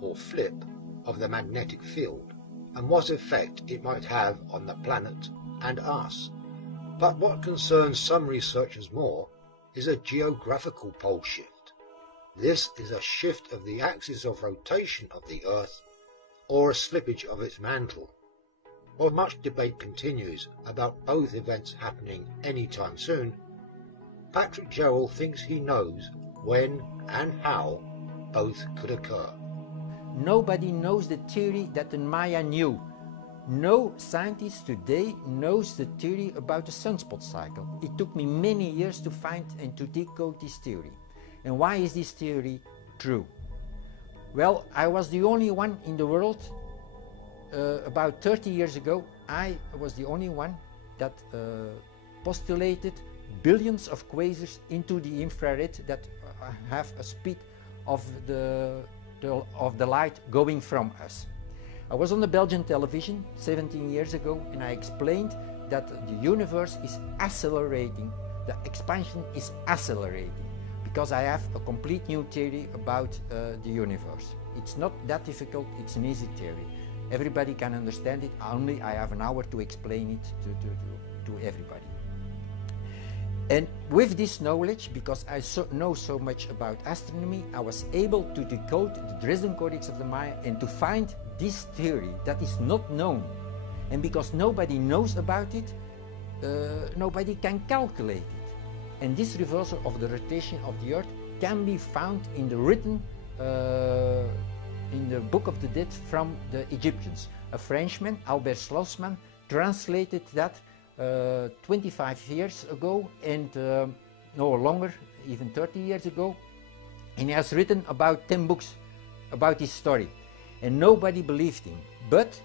or flip of the magnetic field, and what effect it might have on the planet and us. But what concerns some researchers more is a geographical pole shift. This is a shift of the axis of rotation of the Earth, or a slippage of its mantle. While much debate continues about both events happening anytime soon, Patrick Gerald thinks he knows when and how both could occur. Nobody knows the theory that the Maya knew. No scientist today knows the theory about the sunspot cycle. It took me many years to find and to decode this theory. And why is this theory true? Well, I was the only one in the world, about 30 years ago, I was the only one that postulated billions of quasars into the infrared that have a speed of the light going from us. I was on the Belgian television 17 years ago, and I explained that the universe is accelerating, the expansion is accelerating, because I have a complete new theory about the universe. It's not that difficult, it's an easy theory. Everybody can understand it, only I have an hour to explain it to everybody. And with this knowledge, because I know so much about astronomy, I was able to decode the Dresden Codex of the Maya and to find this theory that is not known. And because nobody knows about it, nobody can calculate it. And this reversal of the rotation of the Earth can be found in the written in the Book of the Dead from the Egyptians. A Frenchman, Albert Schlossman, translated that 25 years ago, and no longer, even 30 years ago, and he has written about 10 books about his story, and nobody believed him. But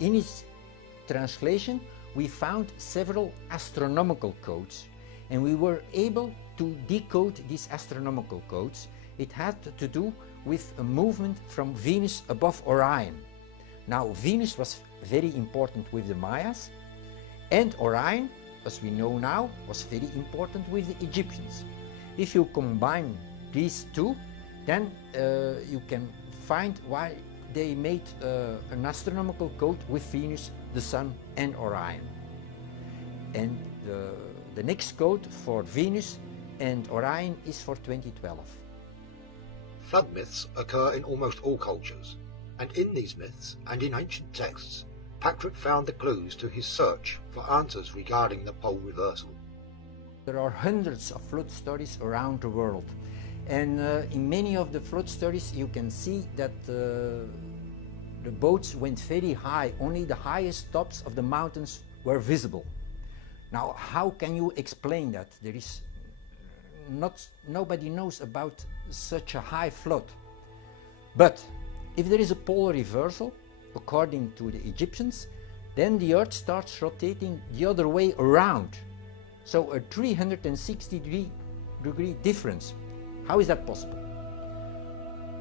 in his translation we found several astronomical codes, and we were able to decode these astronomical codes. It had to do with a movement from Venus above Orion. Now, Venus was very important with the Mayas, and Orion, as we know now, was very important with the Egyptians. If you combine these two, then you can find why they made an astronomical code with Venus, the Sun and Orion. And the next code for Venus and Orion is for 2012. Flood myths occur in almost all cultures, and in these myths and in ancient texts, Patrick found the clues to his search for answers regarding the pole reversal. There are hundreds of flood stories around the world, and in many of the flood stories you can see that the boats went very high. Only the highest tops of the mountains were visible. Now, how can you explain that? There is nobody knows about such a high flood. But if there is a polar reversal, according to the Egyptians, then the Earth starts rotating the other way around. So a 360-degree difference. How is that possible?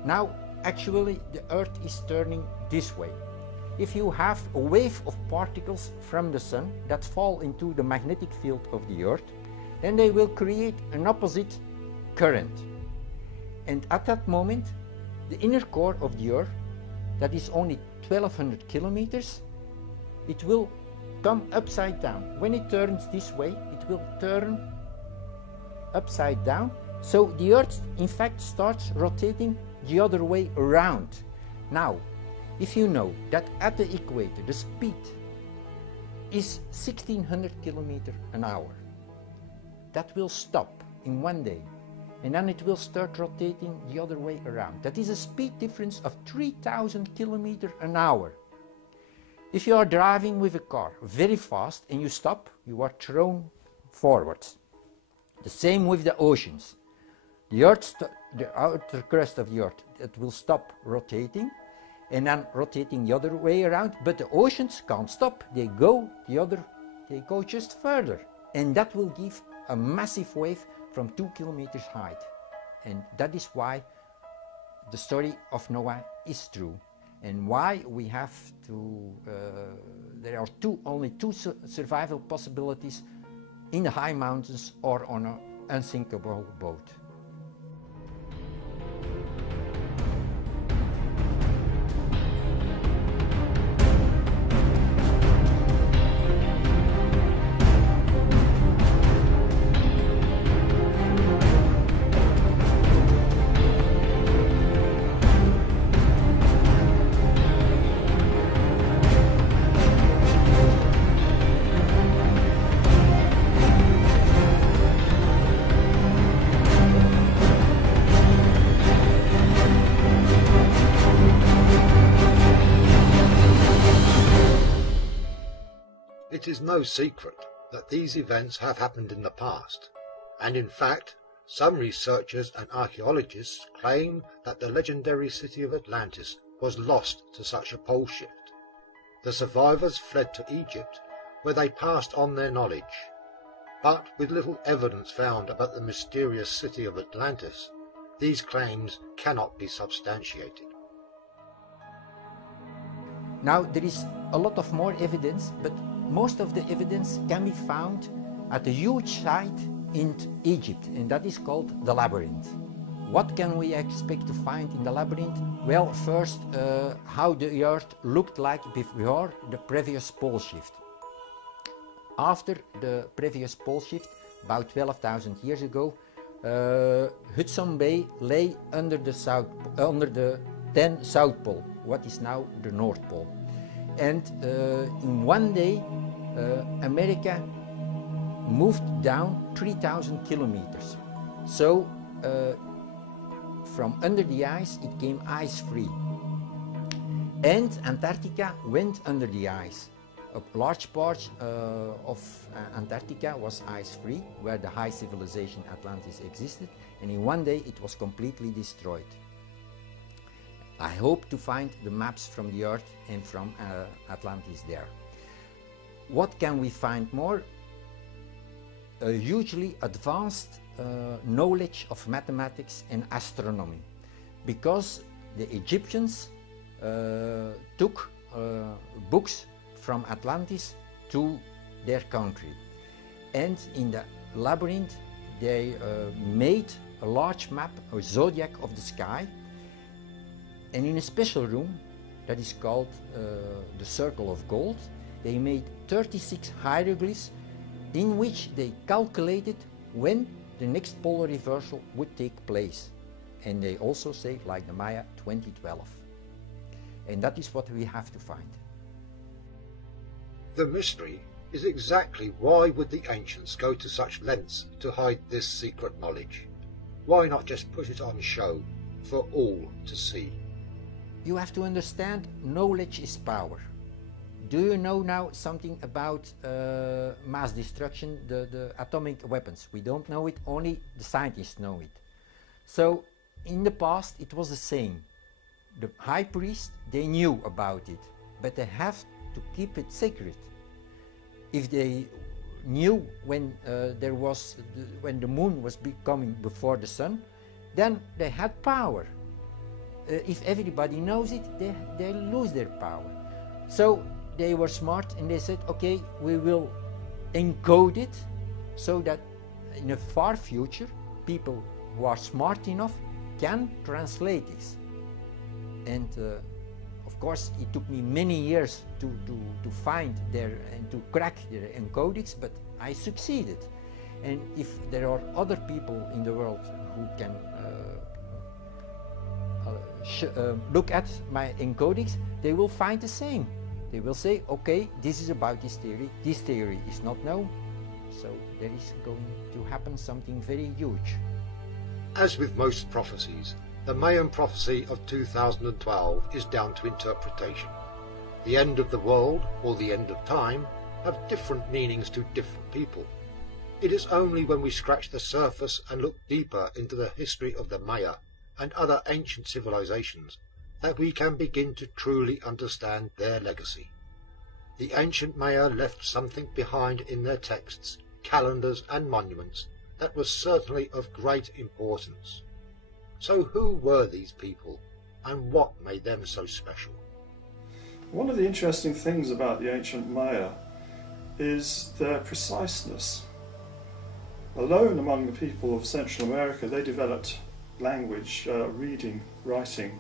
Now, actually, the Earth is turning this way. If you have a wave of particles from the Sun that fall into the magnetic field of the Earth, then they will create an opposite current. And at that moment, the inner core of the Earth, that is only 1200 kilometers, it will come upside down. When it turns this way, it will turn upside down. So the Earth, in fact, starts rotating the other way around. Now, if you know that at the equator the speed is 1600 kilometers an hour, that will stop in one day, and then it will start rotating the other way around. That is a speed difference of 3000 kilometers an hour. If you are driving with a car very fast and you stop, you are thrown forwards. The same with the oceans. The outer crust of the Earth, it will stop rotating and then rotating the other way around, but the oceans can't stop. They go just further, and that will give a massive wave from 2 kilometers height. And that is why the story of Noah is true, and why we have to there are only two survival possibilities: in the high mountains or on an unsinkable boat. It is no secret that these events have happened in the past, and in fact, some researchers and archaeologists claim that the legendary city of Atlantis was lost to such a pole shift. The survivors fled to Egypt, where they passed on their knowledge. But with little evidence found about the mysterious city of Atlantis, these claims cannot be substantiated. Now there is a lot of more evidence, but most of the evidence can be found at a huge site in Egypt, and that is called the Labyrinth. What can we expect to find in the Labyrinth? Well, first, how the Earth looked like before the previous pole shift. After the previous pole shift, about 12,000 years ago, Hudson Bay lay under the then South Pole, what is now the North Pole. And in one day, America moved down 3,000 kilometers. So from under the ice, it came ice-free. And Antarctica went under the ice. A large part of Antarctica was ice-free, where the high civilization Atlantis existed, and in one day it was completely destroyed. I hope to find the maps from the Earth and from Atlantis there. What can we find more? A hugely advanced knowledge of mathematics and astronomy, because the Egyptians took books from Atlantis to their country, and in the labyrinth they made a large map, a zodiac of the sky, and in a special room that is called the Circle of Gold, they made 36 hieroglyphs in which they calculated when the next polar reversal would take place, and they also say, like the Maya, 2012, and that is what we have to find. The mystery is exactly why would the ancients go to such lengths to hide this secret knowledge? Why not just put it on show for all to see? You have to understand, knowledge is power. Do you know now something about mass destruction, the atomic weapons? We don't know it, only the scientists know it. So in the past it was the same. The high priest, they knew about it, but they have to keep it secret. If they knew when when the moon was becoming before the sun, then they had power. If everybody knows it, they lose their power. So they were smart and they said, okay, we will encode it so that in a far future, people who are smart enough can translate this. And of course, it took me many years to find and to crack their encodings, but I succeeded. And if there are other people in the world who can look at my encodings, they will find the same. They will say, okay, this is about this theory is not known, so there is going to happen something very huge. As with most prophecies, the Mayan prophecy of 2012 is down to interpretation. The end of the world or the end of time have different meanings to different people. It is only when we scratch the surface and look deeper into the history of the Maya and other ancient civilizations that we can begin to truly understand their legacy. The ancient Maya left something behind in their texts, calendars and monuments that was certainly of great importance. So who were these people, and what made them so special? One of the interesting things about the ancient Maya is their preciseness. Alone among the people of Central America, they developed language, reading, writing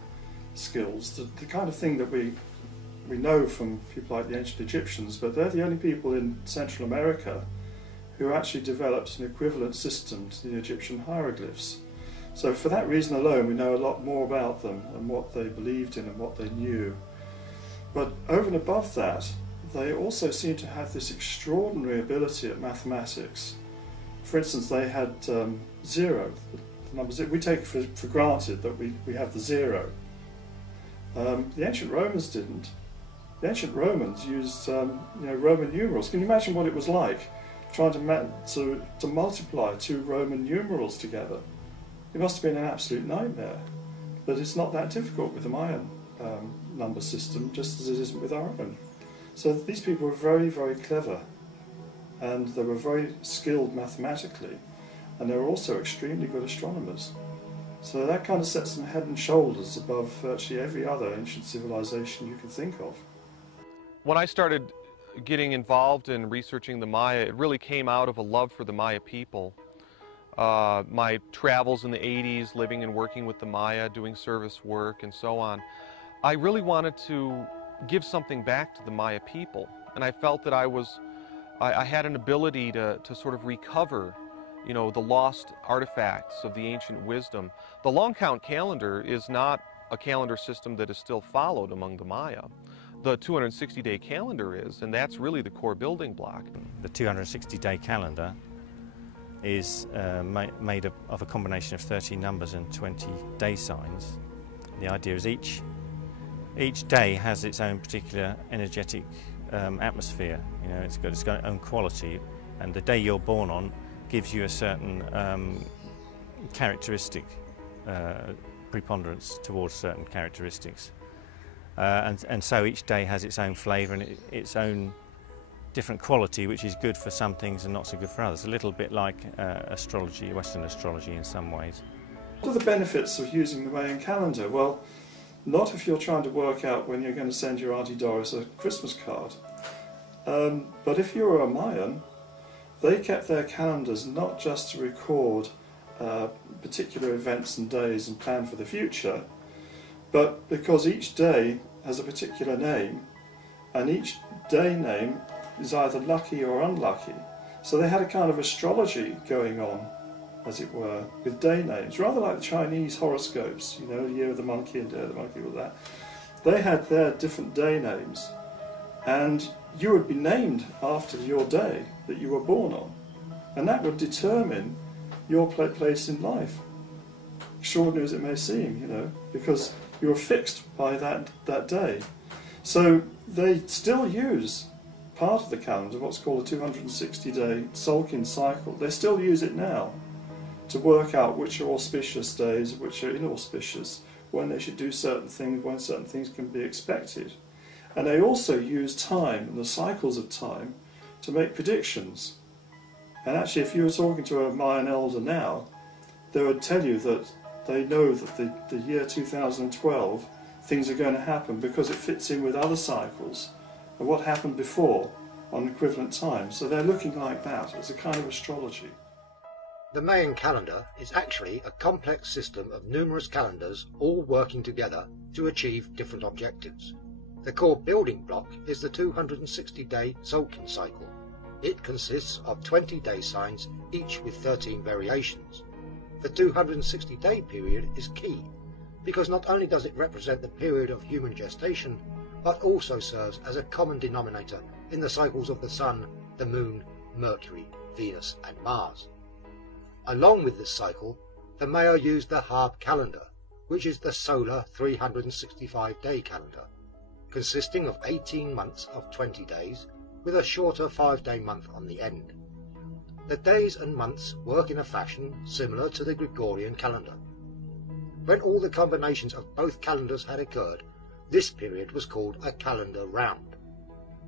skills, the kind of thing that we know from people like the ancient Egyptians, but they're the only people in Central America who actually developed an equivalent system to the Egyptian hieroglyphs. So for that reason alone, we know a lot more about them and what they believed in and what they knew. But over and above that, they also seem to have this extraordinary ability at mathematics. For instance, they had zero. The numbers we take for granted that we have the zero. The ancient Romans didn't. The ancient Romans used Roman numerals. Can you imagine what it was like trying to multiply two Roman numerals together? It must have been an absolute nightmare. But it's not that difficult with the Mayan number system, just as it isn't with our own. So these people were very, very clever, and they were very skilled mathematically, and they were also extremely good astronomers. So that kind of sets them head and shoulders above virtually every other ancient civilization you can think of. When I started getting involved in researching the Maya, it really came out of a love for the Maya people. My travels in the 80s, living and working with the Maya, doing service work and so on, I really wanted to give something back to the Maya people. And I felt that I had an ability to sort of recover, you know, the lost artifacts of the ancient wisdom. The long count calendar is not a calendar system that is still followed among the Maya. The 260-day calendar is, and that's really the core building block. The 260-day calendar is made up of a combination of 30 numbers and 20 day signs. The idea is each day has its own particular energetic atmosphere. You know, it's got its own quality, and the day you're born on gives you a certain characteristic preponderance towards certain characteristics. And so each day has its own flavour and its own different quality, which is good for some things and not so good for others. A little bit like astrology, Western astrology in some ways. What are the benefits of using the Mayan calendar? Well, not if you're trying to work out when you're going to send your Auntie Doris a Christmas card. But if you were a Mayan, they kept their calendars not just to record particular events and days and plan for the future, but because each day has a particular name, and each day name is either lucky or unlucky. So they had a kind of astrology going on, as it were, with day names, rather like the Chinese horoscopes, you know, year of the monkey and day of the monkey, all that. They had their different day names, and you would be named after your day that you were born on, and that would determine your place in life. Extraordinary as it may seem, you know, because you're fixed by that day. So they still use part of the calendar, what's called a 260-day Tzolk'in cycle. They still use it now to work out which are auspicious days, which are inauspicious, when they should do certain things, when certain things can be expected. And they also use time and the cycles of time to make predictions. And actually, if you were talking to a Mayan elder now, they would tell you that they know that the year 2012 things are going to happen because it fits in with other cycles of what happened before on equivalent time. So they're looking like that as a kind of astrology. The Mayan calendar is actually a complex system of numerous calendars all working together to achieve different objectives. The core building block is the 260-day Tzolk'in cycle. It consists of 20 day signs, each with 13 variations. The 260-day period is key, because not only does it represent the period of human gestation, but also serves as a common denominator in the cycles of the Sun, the Moon, Mercury, Venus and Mars. Along with this cycle, the Maya used the Harb calendar, which is the solar 365-day calendar, consisting of 18 months of 20 days, with a shorter 5-day month on the end. The days and months work in a fashion similar to the Gregorian calendar. When all the combinations of both calendars had occurred, this period was called a calendar round,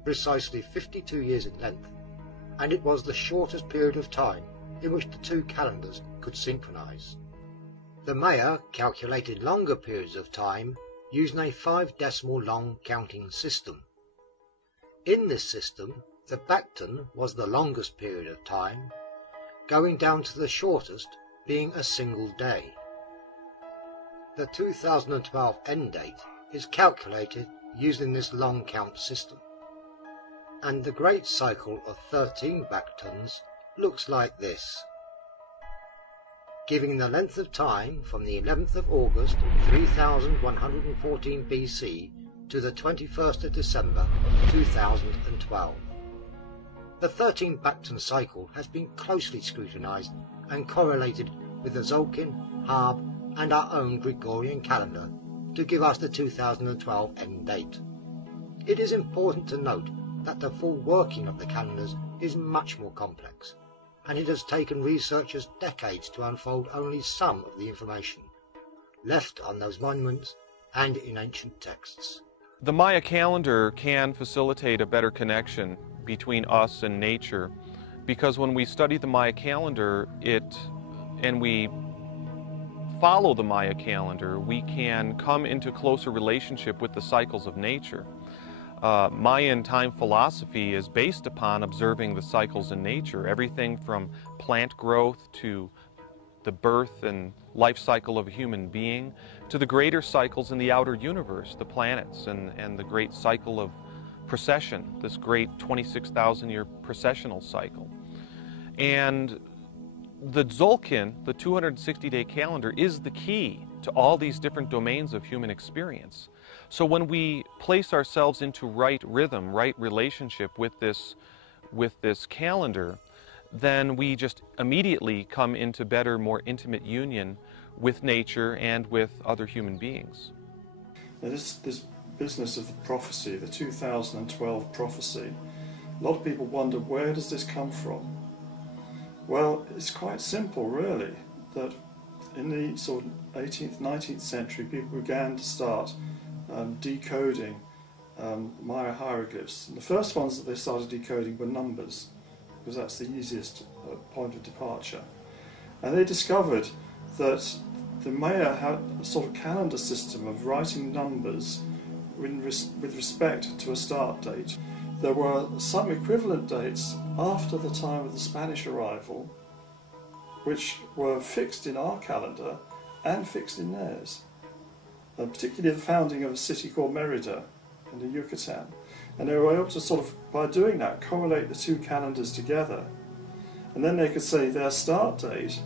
precisely 52 years in length, and it was the shortest period of time in which the two calendars could synchronize. The Maya calculated longer periods of time using a 5-decimal long counting system. In this system, the Bacton was the longest period of time, going down to the shortest being a single day. The 2012 end date is calculated using this long count system, and the great cycle of 13 Bactons looks like this, giving the length of time from the 11th of August 3114 BC to the 21st of December 2012. The 13 Bacton cycle has been closely scrutinized and correlated with the Tzolk'in, Harb and our own Gregorian calendar to give us the 2012 end date. It is important to note that the full working of the calendars is much more complex, and it has taken researchers decades to unfold only some of the information left on those monuments and in ancient texts. The Maya calendar can facilitate a better connection between us and nature, because when we study the Maya calendar and we follow the Maya calendar, we can come into closer relationship with the cycles of nature. Mayan time philosophy is based upon observing the cycles in nature, everything from plant growth to the birth and life cycle of a human being, to the greater cycles in the outer universe, the planets, and the great cycle of precession, this great 26,000-year precessional cycle. And the Tzolk'in, the 260-day calendar, is the key to all these different domains of human experience. So when we place ourselves into right rhythm, right relationship with this calendar, then we just immediately come into better, more intimate union with nature and with other human beings. Now this business of the prophecy, the 2012 prophecy, a lot of people wonder, where does this come from? Well, it's quite simple really, that in the sort of 18th, 19th century, people began to start decoding Maya hieroglyphs. And the first ones that they started decoding were numbers, because that's the easiest point of departure. And they discovered that the Maya had a sort of calendar system of writing numbers with respect to a start date. There were some equivalent dates after the time of the Spanish arrival, which were fixed in our calendar and fixed in theirs. Particularly the founding of a city called Mérida in the Yucatan. And they were able to sort of, by doing that, correlate the two calendars together. And then they could say their start date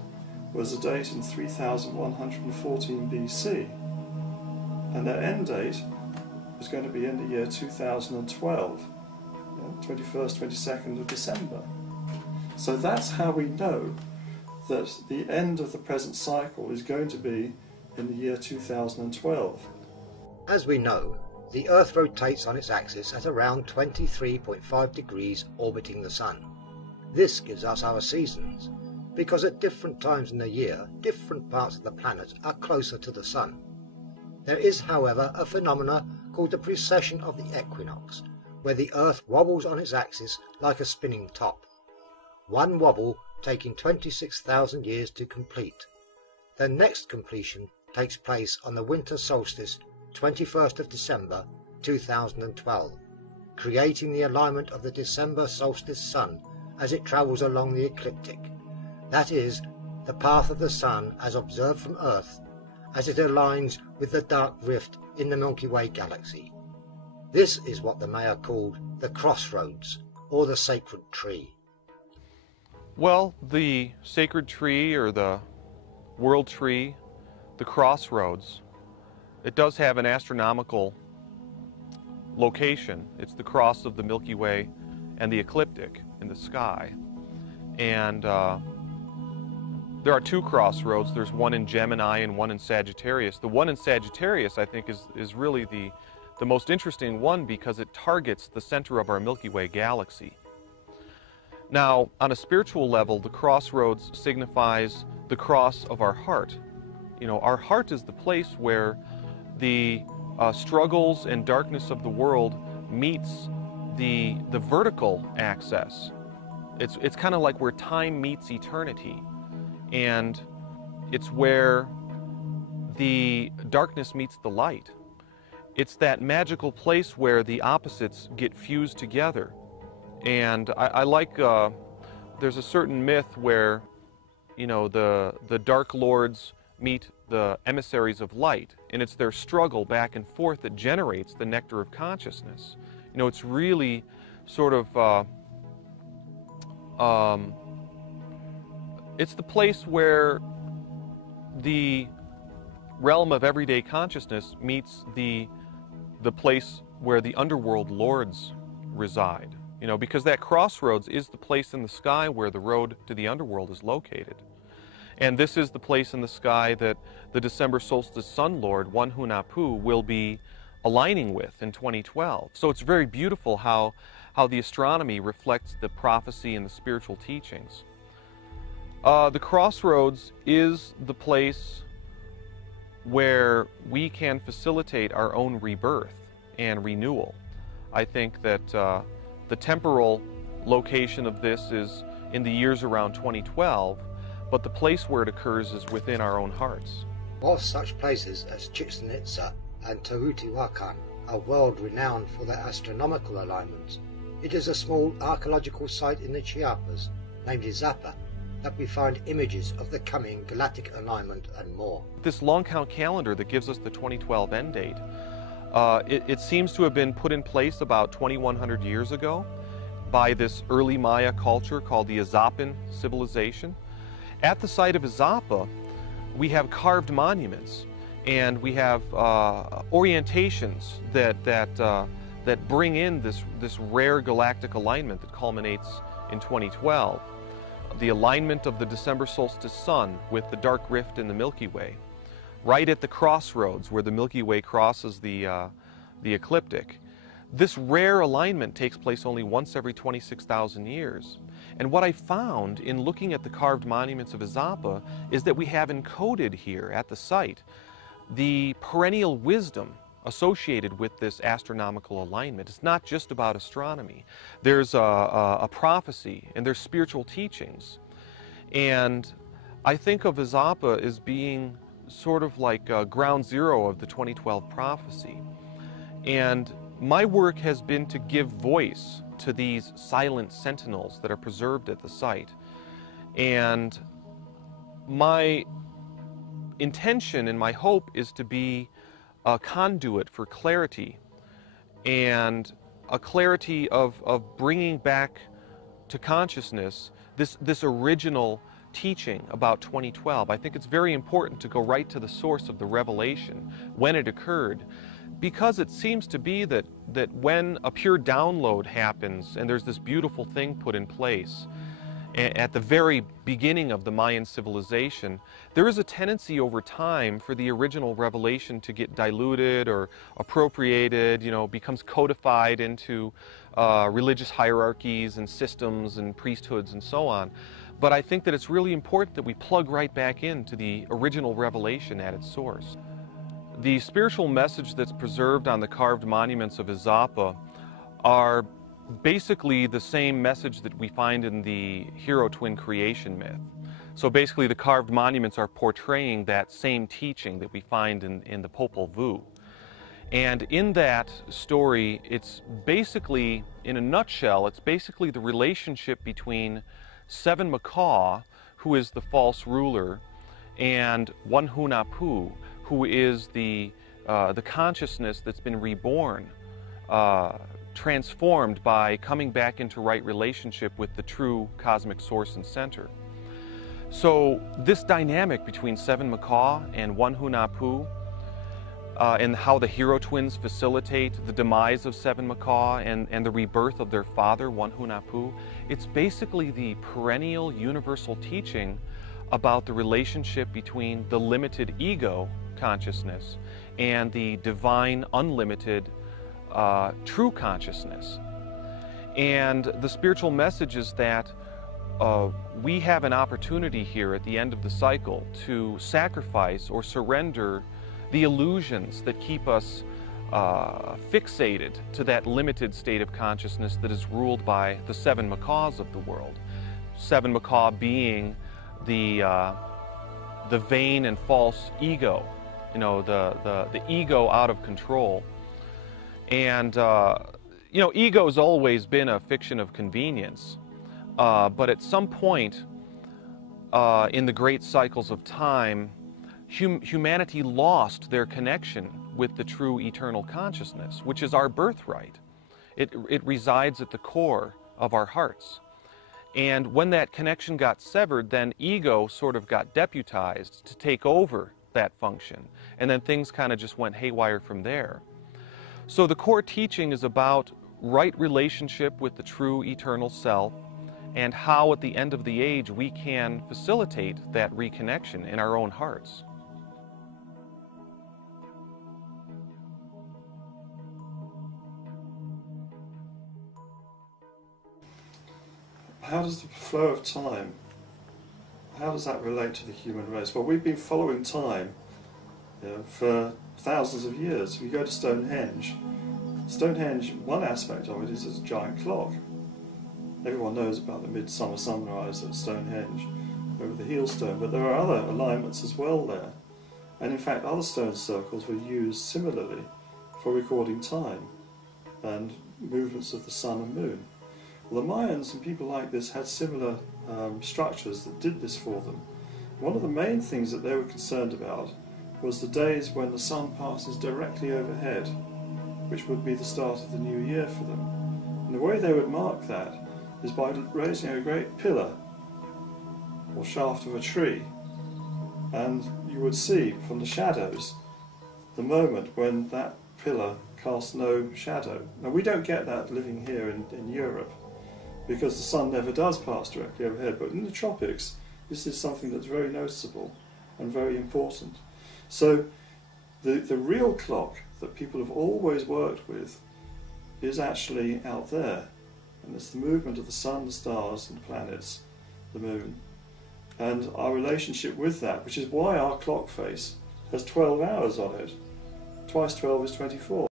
was a date in 3114 BC, and their end date was going to be in the year 2012, 21st, 22nd of December. So that's how we know that the end of the present cycle is going to be in the year 2012. As we know, the Earth rotates on its axis at around 23.5 degrees orbiting the Sun. This gives us our seasons, because at different times in the year, different parts of the planet are closer to the Sun. There is, however, a phenomena called the precession of the equinox, where the Earth wobbles on its axis like a spinning top. One wobble taking 26,000 years to complete. The next completion takes place on the winter solstice, 21st of December 2012, creating the alignment of the December solstice sun as it travels along the ecliptic. That is, the path of the Sun as observed from Earth, as it aligns with the dark rift in the Milky Way galaxy. This is what the Maya called the crossroads, or the sacred tree. Well, the sacred tree, or the world tree, the crossroads, it does have an astronomical location. It's the cross of the Milky Way and the ecliptic in the sky. And there are two crossroads. There's one in Gemini and one in Sagittarius. The one in Sagittarius, I think, is really the most interesting one, because it targets the center of our Milky Way galaxy. Now, on a spiritual level, the crossroads signifies the cross of our heart. You know, our heart is the place where the struggles and darkness of the world meets the vertical axis. It's kind of like where time meets eternity, and it's where the darkness meets the light. It's that magical place where the opposites get fused together. And I like, there's a certain myth where, you know, the Dark Lords meet the emissaries of light, and it's their struggle back and forth that generates the nectar of consciousness. You know, it's really sort of, it's the place where the realm of everyday consciousness meets the place where the underworld lords reside. You know, because that crossroads is the place in the sky where the road to the underworld is located. And this is the place in the sky that the December solstice Sun Lord, One Hunahpu, will be aligning with in 2012. So it's very beautiful how the astronomy reflects the prophecy and the spiritual teachings. The crossroads is the place where we can facilitate our own rebirth and renewal. I think that the temporal location of this is in the years around 2012, but the place where it occurs is within our own hearts. Whilst such places as Chichen Itza and Teotihuacan are world renowned for their astronomical alignments, it is a small archaeological site in the Chiapas, named Izapa, that we find images of the coming galactic alignment and more. This long count calendar that gives us the 2012 end date, it seems to have been put in place about 2,100 years ago by this early Maya culture called the Izapan civilization. At the site of Izapa, we have carved monuments, and we have orientations that bring in this rare galactic alignment that culminates in 2012. The alignment of the December solstice sun with the dark rift in the Milky Way, right at the crossroads where the Milky Way crosses the ecliptic. This rare alignment takes place only once every 26,000 years. And what I found in looking at the carved monuments of Izapa is that we have encoded here at the site the perennial wisdom associated with this astronomical alignment. It's not just about astronomy. There's a prophecy and there's spiritual teachings. And I think of Izapa as being sort of like ground zero of the 2012 prophecy. And my work has been to give voice to these silent sentinels that are preserved at the site. And my intention and my hope is to be a conduit for clarity, and a clarity of bringing back to consciousness this original teaching about 2012. I think it's very important to go right to the source of the revelation, when it occurred, because it seems to be that when a pure download happens and there's this beautiful thing put in place at the very beginning of the Mayan civilization, there is a tendency over time for the original revelation to get diluted or appropriated, becomes codified into religious hierarchies and systems and priesthoods and so on. But I think that it's really important that we plug right back into the original revelation at its source. The spiritual message that's preserved on the carved monuments of Izapa are basically the same message that we find in the hero twin creation myth. So basically the carved monuments are portraying that same teaching that we find in the Popol Vuh. And in that story, it's basically, in a nutshell, it's basically the relationship between Seven Macaw, who is the false ruler, and One Hunahpu, who is the consciousness that's been reborn, transformed by coming back into right relationship with the true cosmic source and center. So this dynamic between Seven Macaw and One Hunahpu, and how the hero twins facilitate the demise of Seven Macaw and the rebirth of their father, One Hunahpu, it's basically the perennial universal teaching about the relationship between the limited ego consciousness and the divine unlimited true consciousness. And the spiritual message is that we have an opportunity here at the end of the cycle to sacrifice or surrender the illusions that keep us fixated to that limited state of consciousness that is ruled by the seven macaws of the world. Seven macaw being the vain and false ego, the ego out of control. And ego's always been a fiction of convenience, but at some point in the great cycles of time, humanity lost their connection with the true eternal consciousness, which is our birthright. It resides at the core of our hearts. And when that connection got severed, then ego sort of got deputized to take over that function. And then things kind of just went haywire from there. So the core teaching is about right relationship with the true eternal self, and how at the end of the age we can facilitate that reconnection in our own hearts. how does the flow of time, how does that relate to the human race? Well, we've been following time, you know, for thousands of years. We go to Stonehenge. Stonehenge, one aspect of it is a giant clock. Everyone knows about the midsummer sunrise at Stonehenge over the heel stone, but there are other alignments as well there. And in fact, other stone circles were used similarly for recording time and movements of the sun and moon. Well, the Mayans and people like this had similar structures that did this for them. One of the main things that they were concerned about was the days when the sun passes directly overhead, which would be the start of the new year for them. And the way they would mark that is by raising a great pillar or shaft of a tree, and you would see from the shadows the moment when that pillar casts no shadow. Now, we don't get that living here in Europe, because the sun never does pass directly overhead, but in the tropics this is something that's very noticeable and very important. So the real clock that people have always worked with is actually out there, and it's the movement of the sun, the stars and the planets, the moon, and our relationship with that, which is why our clock face has 12 hours on it. Twice 12 is 24.